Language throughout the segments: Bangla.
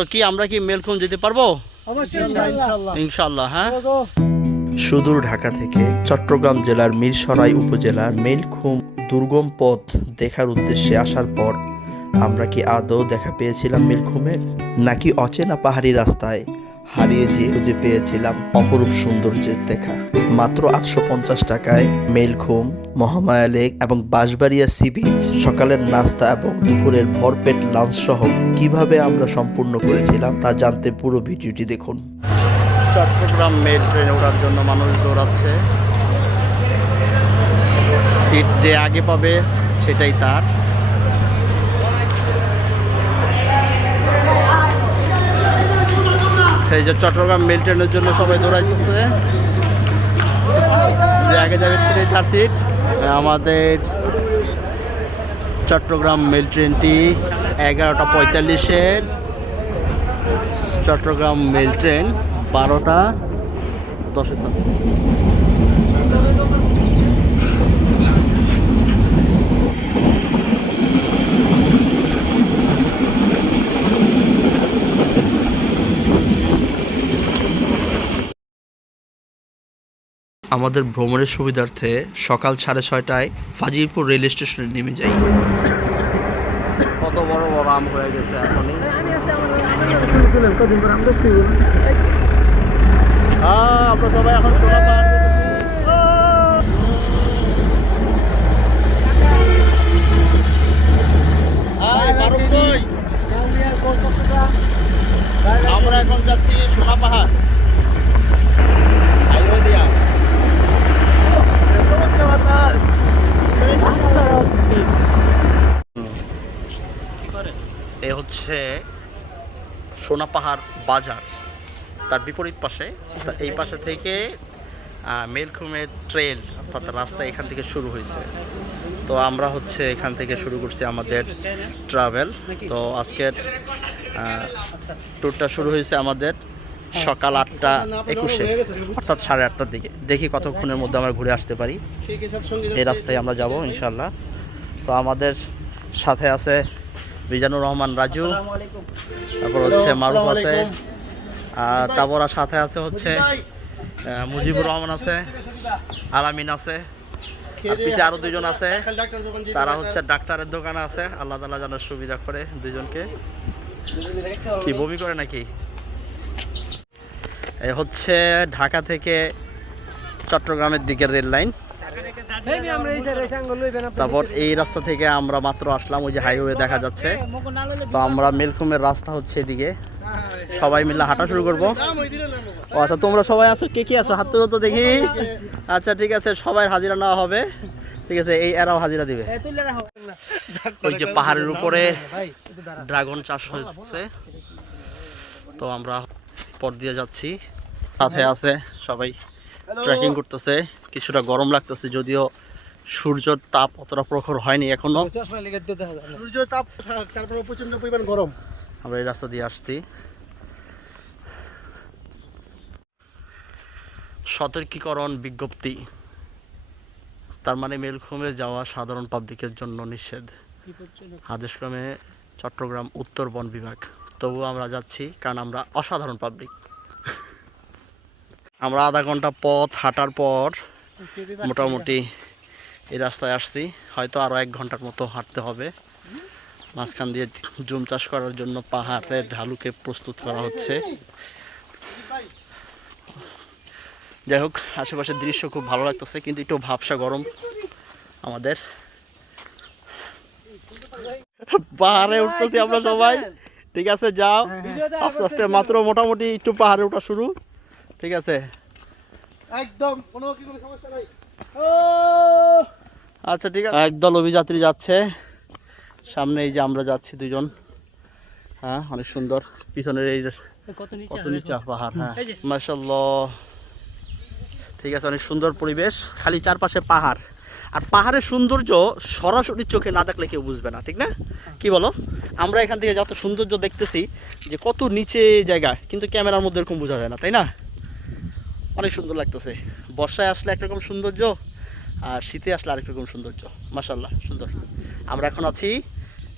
তো কি আমরা কি মেলখুম যেতে পারব? ইনশাল্লাহ হ্যাঁ? সুদূর ঢাকা থেকে চট্টগ্রাম জেলার মিরসরাই উপজেলার মেলখুম দুর্গম পথ দেখার উদ্দেশ্যে আসার পর আমরা কি আদৌ দেখা পেয়েছিলাম মেলখুমের নাকি অচেনা পাহাড়ি রাস্তায়? হারিয়ে খুঁজে পেয়েছিলাম অপরূপ সৌন্দর্যের দেখা। মাত্র আটশো পঞ্চাশ টাকায় মেলখুম মহামায়া লেক এবং বাঁশবাড়িয়া সি বিচ, সকালের নাস্তা এবং দুপুরের ভরপেট লাঞ্চ সহ কীভাবে আমরা সম্পূর্ণ করেছিলাম তা জানতে পুরো ভিডিওটি দেখুন। চট্টগ্রাম মেল ট্রেনে ওঠার জন্য মানুষ দৌড়াচ্ছে। সিট যে আগে পাবে সেটাই তার। সেই যে চট্টগ্রাম মেল ট্রেনের জন্য সবাই দৌড়াইতেছে। যে আগে আমাদের চট্টগ্রাম মেল ট্রেনটি এগারোটা পঁয়তাল্লিশের চট্টগ্রাম মেল ট্রেন বারোটা দশে সাত। আমাদের ভ্রমণের সুবিধার্থে সকাল সাড়ে ছয়টায় ফাজিলপুর রেল স্টেশনে নেমে যাই। কত বড় বড় আম হয়ে গেছে এখনই। আমরা এখন? আমরা এখন যাচ্ছি সোনা পাহাড়। হাইওয়ে এ হচ্ছে সোনা পাহাড় বাজার। তার বিপরীত পাশে এই পাশে থেকে আহ, মেলখুমের ট্রেল অর্থাৎ রাস্তা এখান থেকে শুরু হয়েছে। তো আমরা হচ্ছে এখান থেকে শুরু করছি আমাদের ট্রাভেল তো আজকের ট্যুরটা শুরু হয়েছে আমাদের সকাল আটটা একুশে অর্থাৎ সাড়ে আটটার দিকে। দেখি কতক্ষণের মধ্যে আমরা ঘুরে আসতে পারি। এই রাস্তায় আমরা যাব ইনশাল্লাহ তো আমাদের সাথে আছে রিজানুর রহমান রাজু। তারপর হচ্ছে মারুফ আছে। আর তারপর আর সাথে আছে হচ্ছে মুজিবুর রহমান আছে আলামিন আছে আর পিছে আরও দুজন আছে। তারা হচ্ছে ডাক্তারের দোকানে আছে। আল্লাহ তালা জানার সুবিধা করে দুজনকে কি বমি করে নাকি? হচ্ছে ঢাকা থেকে চট্টগ্রামের দিকের রেল লাইন। তারপর এই রাস্তা থেকে আমরা মাত্র আসলাম ওই যে হাইওয়ে দেখা যাচ্ছে। তো আমরা মেলকুমের রাস্তা হচ্ছে এদিকে। সবাই মিলে হাঁটা শুরু করব। আচ্ছা তোমরা সবাই আছো? কে কি আছো? হাত তো দেখি। আচ্ছা ঠিক আছে সবাই হাজিরা নেওয়া হবে। ঠিক আছে এই এরাও হাজিরা দিবে। ওই যে পাহাড়ের উপরে ড্রাগন চাষ হচ্ছে। তো আমরা পর দিয়ে যাচ্ছি। সাথে আছে সবাই। ট্রেকিং করতেছে কিছুটা গরম লাগতেছে যদিও সূর্যর তাপ অতটা প্রখর হয়নি এখনও। সূর্য তাপ তারপরে প্রচণ্ড পরিমাণ গরম। আমরা এই রাস্তা দিয়ে আসছি। সতর্কীকরণ বিজ্ঞপ্তি। তার মানে মেলখুমে যাওয়া সাধারণ পাবলিকের জন্য নিষেধ। আদেশক্রমে চট্টগ্রাম উত্তর বন বিভাগ। তবুও আমরা যাচ্ছি কারণ আমরা অসাধারণ পাবলিক আমরা আধা ঘণ্টা পথ হাঁটার পর মোটামুটি এই রাস্তায় আসছি। হয়তো আরও এক ঘণ্টার মতো হাঁটতে হবে। মাঝখান দিয়ে জুম চাষ করার জন্য পাহাড়ের ঢালুকে প্রস্তুত করা হচ্ছে। যাই হোক আশেপাশের দৃশ্য খুব ভালো লাগতেছে কিন্তু একটু ভাবসা গরম আমাদের। পাহাড়ে উঠতেছি আমরা সবাই। ঠিক আছে যাও। আস্তে আস্তে মাত্র মোটামুটি একটু পাহাড়ে ওঠা শুরু। ঠিক আছে। একদম কোনো কি কোনো সমস্যা নাই। ও! আচ্ছা ঠিক আছে। একদল অভিযাত্রী যাচ্ছে। সামনে এই যে আমরা যাচ্ছি দুজন হ্যাঁ অনেক সুন্দর। পিছনের এই যে কত কত নিচা? পাহাড় হ্যাঁ। মাশাল্লাহ ঠিক আছে অনেক সুন্দর পরিবেশ। খালি চারপাশে পাহাড়। আর পাহাড়ের সৌন্দর্য সরাসরি চোখে না দেখলে কেউ বুঝবে না ঠিক না? কি বলো? আমরা এখান থেকে যত সৌন্দর্য দেখতেছি যে কত নিচে জায়গা কিন্তু ক্যামেরার মধ্যে এরকম বোঝা যায় না তাই না? অনেক সুন্দর লাগতেছে। বর্ষায় আসলে একরকম সৌন্দর্য, আর শীতে আসলে আরেক রকম সৌন্দর্য। মাসাল্লাহ সুন্দর। আমরা এখন আছি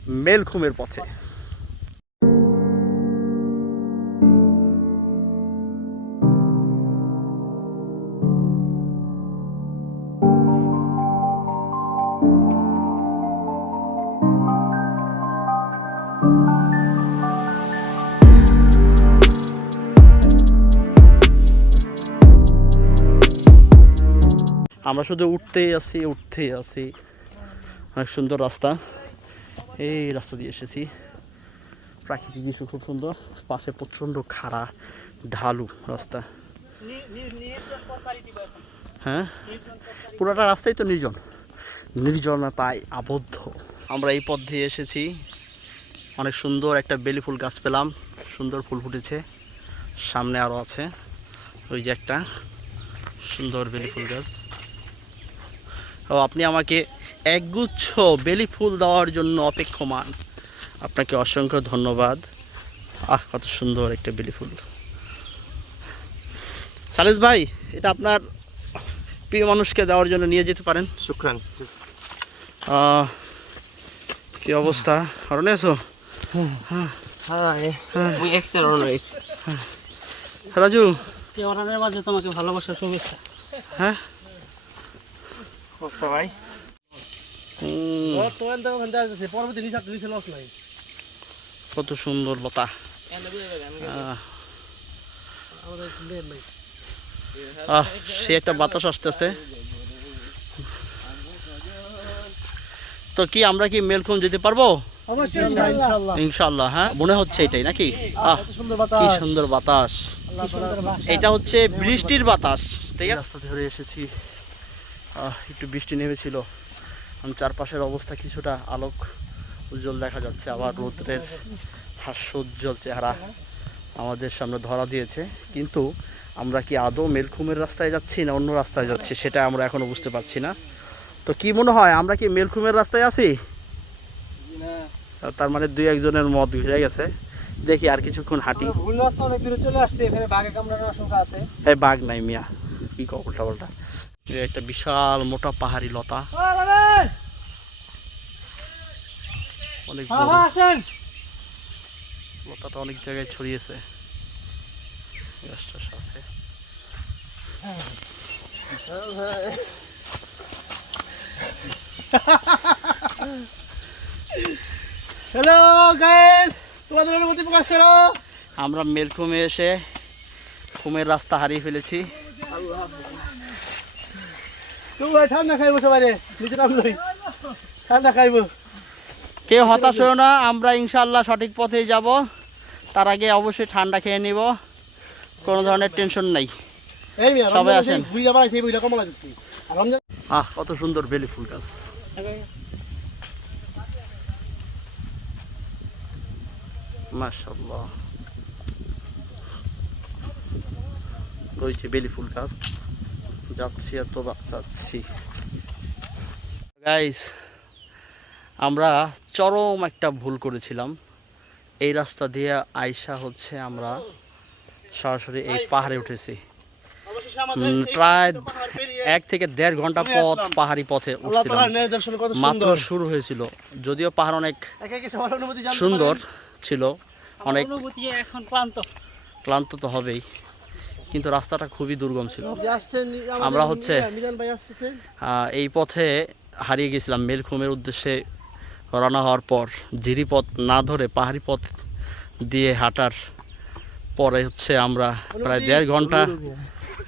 মেলখুমের পথে। আমরা শুধু উঠতেই আছি উঠতেই আছি। অনেক সুন্দর রাস্তা। এই রাস্তা দিয়ে এসেছি। প্রাকৃতিক দৃশ্য খুব সুন্দর। পাশে প্রচণ্ড খাড়া, ঢালু রাস্তা। হ্যাঁ? পুরোটা রাস্তাই তো নির্জন। নির্জনা পাই আবদ্ধ। আমরা এই পথ দিয়ে এসেছি। অনেক সুন্দর একটা বেলি ফুল গাছ পেলাম। সুন্দর ফুল ফুটেছে। সামনে আরও আছে। ওই যে একটা সুন্দর বেলি ফুল গাছ। আপনি আমাকে একগুচ্ছ বেলি ফুল দেওয়ার জন্য অপেক্ষমান। আপনাকে অসংখ্য ধন্যবাদ। আহ কত সুন্দর একটা বেলি ফুল। সালিস ভাই এটা আপনার প্রিয় মানুষকে দেওয়ার জন্য নিয়ে যেতে পারেন। শুক্রান। কি অবস্থা? কারণে আছো? মুই এক্সেল অলওয়েজ রাজু? তোমাকে ভালোবাসা শুভেচ্ছা। হ্যাঁ কষ্ট ভাই উম, তোমার তো ওখান থেকে আসছে পরবর্তী নিচে নিচে লস নাই কত সুন্দর লতা। আহ, আমাদের নেট নাই আহ সে একটা বাতাস আসতে আসতে তো কি আমরা কি মেলকুম যেতে পারব? ইনশাল্লাহ। হ্যাঁ? মনে হচ্ছে এটাই নাকি? আহ কত সুন্দর কি বাতাস। সুন্দর বাতাস এটা হচ্ছে বৃষ্টির বাতাস ঠিক আছে? ধরে এসেছি। আহ, একটু বৃষ্টি নেমেছিল। আমি চারপাশের অবস্থা কিছুটা আলোক উজ্জ্বল দেখা যাচ্ছে। আবার রৌদ্রের হাস্য উজ্জ্বল চেহারা আমাদের সামনে ধরা দিয়েছে। কিন্তু আমরা কি আদৌ মেলখুমের রাস্তায় যাচ্ছি না অন্য রাস্তায় যাচ্ছি সেটা আমরা এখনও বুঝতে পারছি না। তো কি মনে হয় আমরা কি মেলখুমের রাস্তায় আছি? তার মানে দুই একজনের মত ভিড়ে গেছে। দেখি আর কিছুক্ষণ হাঁটি। এখানে বাঘে নাই মিয়া। কি কো উল্টা পাল্টা এই একটা বিশাল মোটা পাহাড়ি লতা। অনেক লতাটা অনেক জায়গায় ছড়িয়েছে। গাছটার সাথে। হ্যালো গাইস তোমাদের অনুমতি প্রকাশ করো। আমরা মেলখুমে এসে খুমের রাস্তা হারিয়ে ফেলেছি। তুমি ভাই ঠান্ডা খাইবো সবাই রে নাম লই ঠান্ডা খাইবো। কেউ হতাশ হয়েও না আমরা ইনশাল্লাহ সঠিক পথেই যাব। তার আগে অবশ্যই ঠান্ডা খেয়ে নিব। কোনো ধরনের টেনশন নাই। সবাই আসেন। আহ কত সুন্দর বেলি ফুল গাছ। মাশাল্লাহ রয়েছে বেলি ফুল গাছ। যাচ্ছি আর তো যাচ্ছি গাইস আমরা চরম একটা ভুল করেছিলাম। এই রাস্তা দিয়ে আয়সা হচ্ছে আমরা সরাসরি এই পাহাড়ে উঠেছি। প্রায় এক থেকে দেড় ঘণ্টা পথ পাহাড়ি পথে উঠছিলাম। মাত্র শুরু হয়েছিল। যদিও পাহাড় অনেক সুন্দর ছিল। অনেক ক্লান্ত। ক্লান্ত তো হবেই। কিন্তু রাস্তাটা খুবই দুর্গম ছিল। আমরা হচ্ছে- এই পথে হারিয়ে গেছিলাম মেলখুমের উদ্দেশ্যে রওনা হওয়ার পর। জিরি পথ না ধরে পাহাড়ি পথ দিয়ে হাঁটার পরে হচ্ছে আমরা প্রায় দেড় ঘণ্টা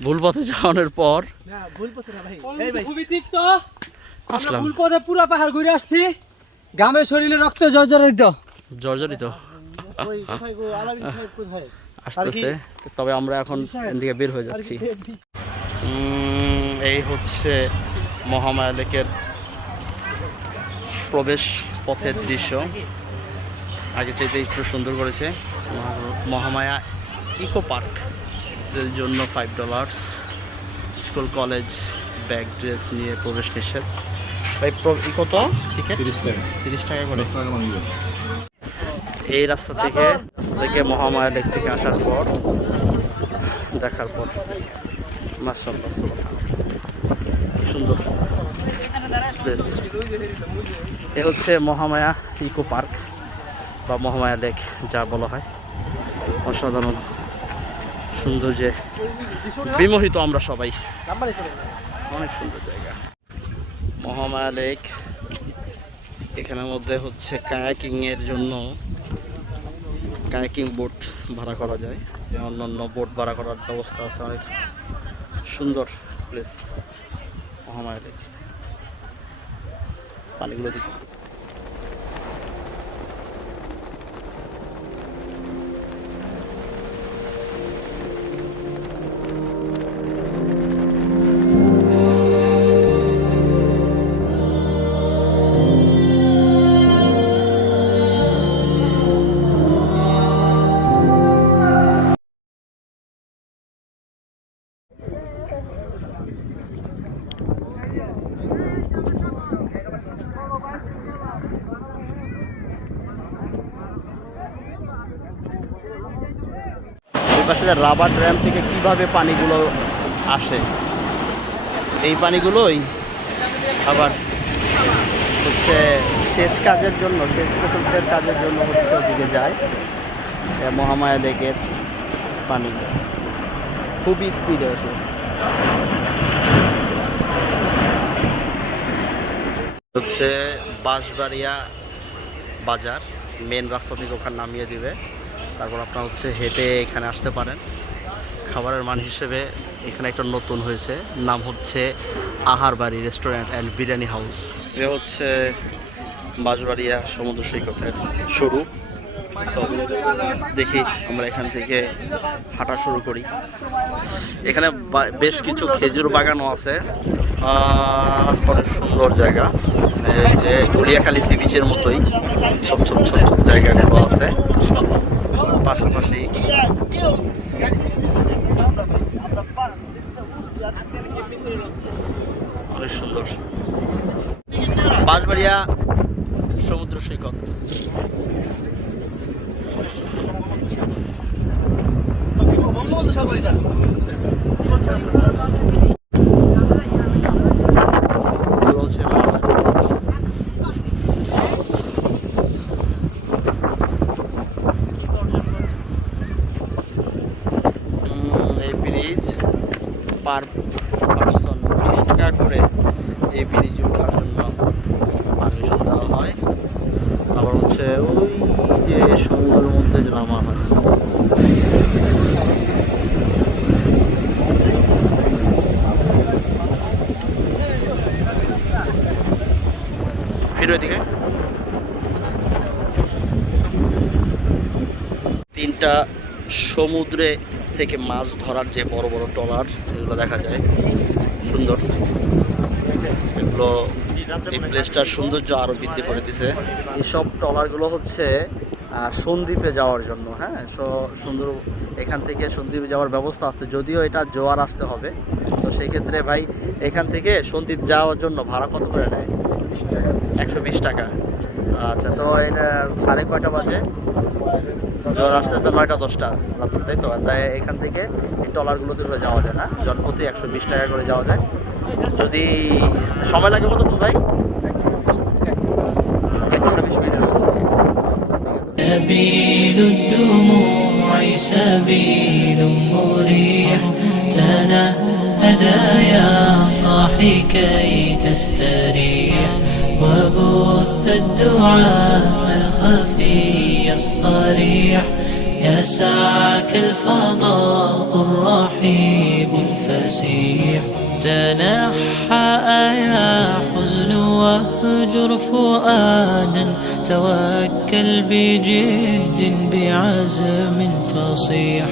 ভুল পথে যাওয়ানোর পর না ভুল পথে না ভাই। এই ভাই। খুবই তিক্ত। আমরা আসলাম ভুল পথে পুরা পাহাড় ঘুরে আসছি। গামে শরীরে রক্ত জর্জরিত। জর্জরিত। আসতেছে। তবে আমরা এখন এদিকে বের হয়ে যাচ্ছি। এই হচ্ছে মহামায়া লেকের প্রবেশ পথের দৃশ্য। আগে চাইতে একটু সুন্দর করেছে। মহামায়া ইকো পার্কের জন্য five dollars school college bag dress নিয়ে প্রবেশ নিষেধ। ভাই কত? টিকিট? তিরিশ টাকা। করে। এই রাস্তা থেকে থেকে, মহামায়া লেক থেকে আসার পর, দেখার পর সুন্দর। এ হচ্ছে মহামায়া ইকো পার্ক, বা মহামায়া লেক যা বলা হয়। অসাধারণ সৌন্দর্যে বিমোহিত আমরা সবাই। অনেক সুন্দর জায়গা। মহামায়া লেক, এখানের মধ্যে হচ্ছে কায়াকিং এর জন্য কায়াকিং বোট ভাড়া করা যায়। অন্য অন্য বোট ভাড়া করার ব্যবস্থা আছে, অনেক সুন্দর প্লেস মহামায়া লেক পানিগুলো দেখি। পাশে রাবার ড্যাম থেকে কীভাবে পানিগুলো আসে? এই পানিগুলোই আবার হচ্ছে সেচ কাজের জন্য, সেচ প্রকল্পের কাজের জন্য হচ্ছে ওদিকে যায় মহামায়া লেকের পানি। খুবই স্পিডে আসে। হচ্ছে বাঁশবাড়িয়া বাজার মেন রাস্তা থেকে ওখানে নামিয়ে দিবে। তারপর আপনার হচ্ছে হেঁটে এখানে আসতে পারেন। খাবারের মান হিসেবে এখানে একটা নতুন হয়েছে, নাম হচ্ছে Ahar Bari restaurant and biryani house. এ হচ্ছে বাঁশবাড়িয়া সমুদ্র সৈকতের শুরু। দেখি আমরা এখান থেকে হাঁটা শুরু করি। এখানে বেশ কিছু খেজুর বাগানও আছে। অনেক সুন্দর জায়গা। যে গড়িয়াখালী সি বিচের মতোই। ছোট ছোট ছোট ছোট জায়গাগুলো আছে। পাশাপাশি অনেক সুন্দর। বাঁশবাড়িয়া সমুদ্র সৈকত। বঙ্গবন্ধু সাগর এটা এগুলো হচ্ছে মাছের ট্রলার। উম, ব্রিজ পার পার্সন বিশ টাকা করে এই ব্রিজে ওঠার জন্য পারমিশন দেওয়া হয়। তারপর হচ্ছে ওই যে সমুদ্রের মধ্যে নামা হয় ফিরো এদিকে। তিনটা সমুদ্রে থেকে মাছ ধরার যে বড় বড় ট্রলার, এগুলো দেখা যায়। সুন্দর। এগুলো এই প্লেসটার সৌন্দর্য আরও বৃদ্ধি করে দিছে। এইসব ট্রলারগুলো হচ্ছে সন্দ্বীপে যাওয়ার জন্য হ্যাঁ? সুন্দর, এখান থেকে সন্দ্বীপে যাওয়ার ব্যবস্থা আছে। যদিও এটা জোয়ার আসতে হবে, তো সেই ক্ষেত্রে ভাই, এখান থেকে সন্দ্বীপ যাওয়ার জন্য ভাড়া কত করে নেয়? একশো বিশ টাকা। আচ্ছা তো এটা সাড়ে কয়টা বাজে জ্বর আসতে আসতে নয়টা দশটা রাত্রে তাই তো তাই এখান থেকে এই ট্রলারগুলোতে করে যাওয়া যায় না জনপ্রতি একশো বিশ টাকা করে যাওয়া যায় যদি সময় লাগে কতক্ষণ ভাই এক ঘন্টা বিশ মিনিটের মতো سبيل الدموع سبيل مريح تنهدى يا صاحي كي تستريح وبث الدعاء الخفي الصريح. يسعك الفضاء الرحيب الفسيح. تنحى يا حزن واهجر فؤادا توكل بجد بعزم فصيح.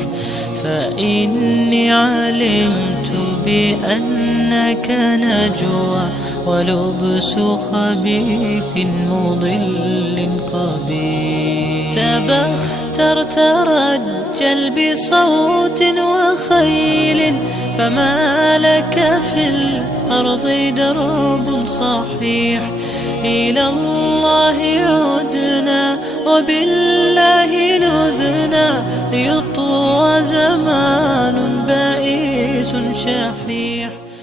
فإني علمت بأنك نجوى. ولبس خبيث مضل قبيح. تبختر ترجل بصوت وخيل فما لك في الأرض درب صحيح. إلى الله عدنا وبالله نذنا. ليطوى زمان بائس شحيح